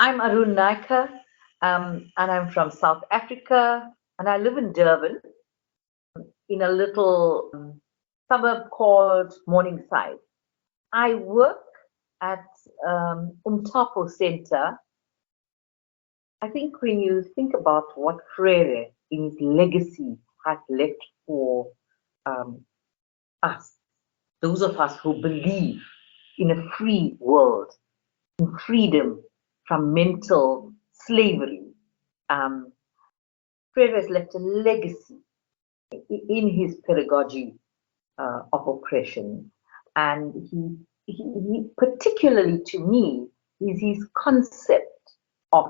I'm Arun Naicker, and I'm from South Africa, and I live in Durban in a little suburb called Morningside. I work at Umtapo Center. I think when you think about what Freire in his legacy has left for um, us, those of us who believe in a free world, in freedom from mental slavery, um, Freire has left a legacy in his pedagogy of oppression. And he, particularly to me, is his concept of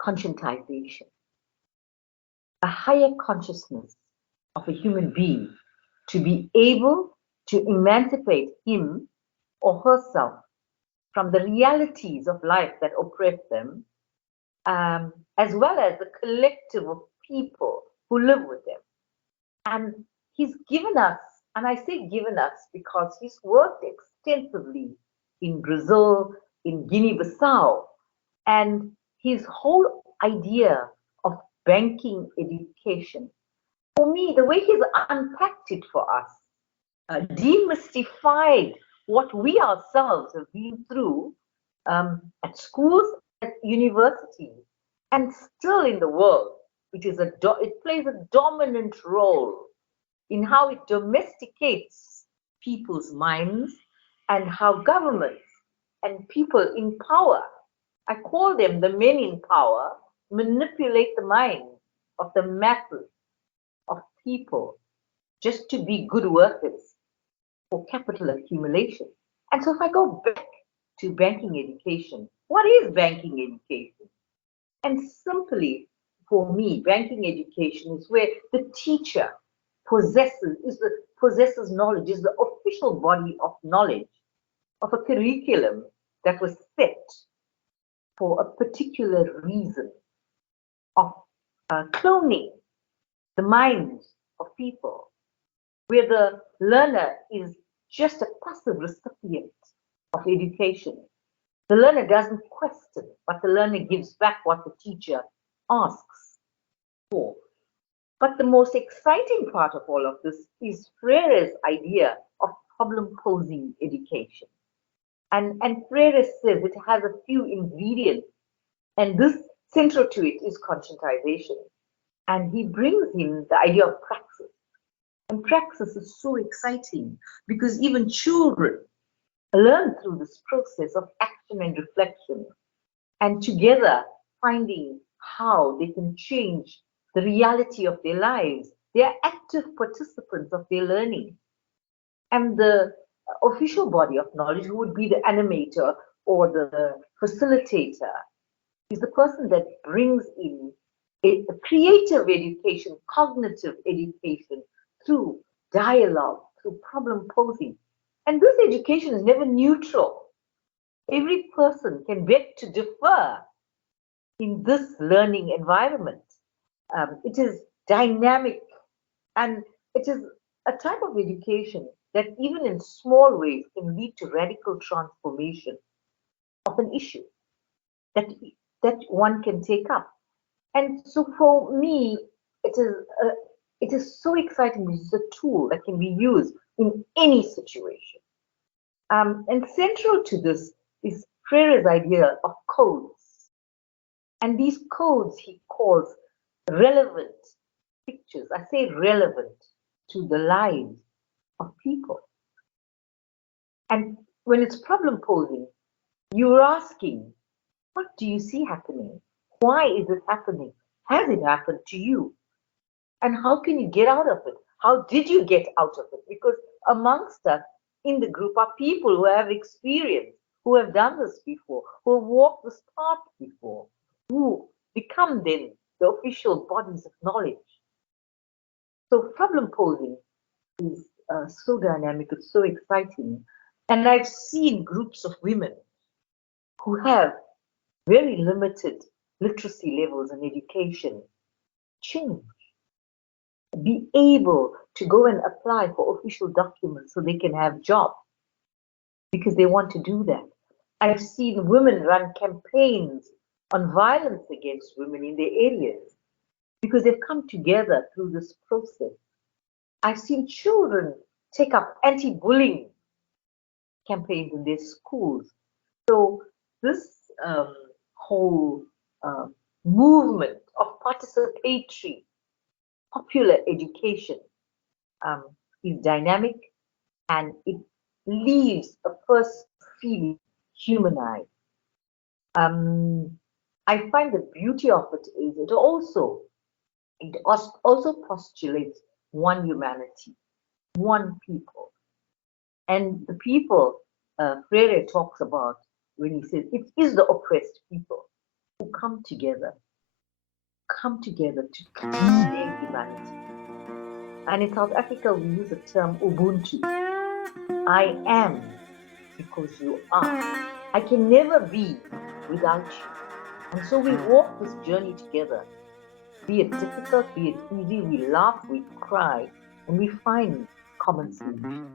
conscientization, a higher consciousness of a human being to be able to emancipate him or herself from the realities of life that oppress them, as well as the collective of people who live with them. And he's given us, and I say given us because he's worked extensively in Brazil, in Guinea-Bissau, and his whole idea of banking education, for me, the way he's unpacked it for us, demystified what we ourselves have been through at schools, at universities, and still in the world, it plays a dominant role in how it domesticates people's minds and how governments and people in power, I call them the men in power, manipulate the minds of the masses of people just to be good workers for capital accumulation. And so if I go back to banking education, what is banking education? And simply for me, banking education is where the teacher possesses knowledge, is the official body of knowledge of a curriculum that was set for a particular reason of cloning the minds of people, where the learner is just a passive recipient of education. The learner doesn't question, but the learner gives back what the teacher asks for. But the most exciting part of all of this is Freire's idea of problem-posing education. And Freire says it has a few ingredients, and this central to it is conscientization. And he brings in the idea of praxis. And praxis is so exciting because even children learn through this process of action and reflection, and together finding how they can change the reality of their lives. They are active participants of their learning. And the official body of knowledge, who would be the animator or the facilitator, is the person that brings in a creative education, cognitive education through dialogue, through problem posing. And this education is never neutral. Every person can beg to differ in this learning environment. It is dynamic, and it is a type of education that even in small ways can lead to radical transformation of an issue that one can take up. And so for me, it is so exciting. It's a tool that can be used in any situation. And central to this is Freire's idea of codes. And these codes he calls relevant pictures. I say relevant to the lives of people. And when it's problem posing, you're asking, what do you see happening? Why is it happening? Has it happened to you? And how can you get out of it? How did you get out of it? Because amongst us in the group are people who have experience, who have done this before, who have walked this path before, who become then the official bodies of knowledge. So problem posing is so dynamic, it's so exciting. And I've seen groups of women who have very limited literacy levels and education change, be able to go and apply for official documents so they can have jobs because they want to do that. I've seen women run campaigns on violence against women in their areas because they've come together through this process. I've seen children take up anti-bullying campaigns in their schools. So this whole uh, movement of participatory popular education um, is dynamic, and it leaves a person feeling humanized. I find the beauty of it is it also postulates one humanity, one people, and the people Freire talks about when he says it is the oppressed people who come together to claim their humanity. And in South Africa, we use the term Ubuntu. I am because you are. I can never be without you. And so we walk this journey together. Be it difficult, be it easy, we laugh, we cry, and we find common solutions.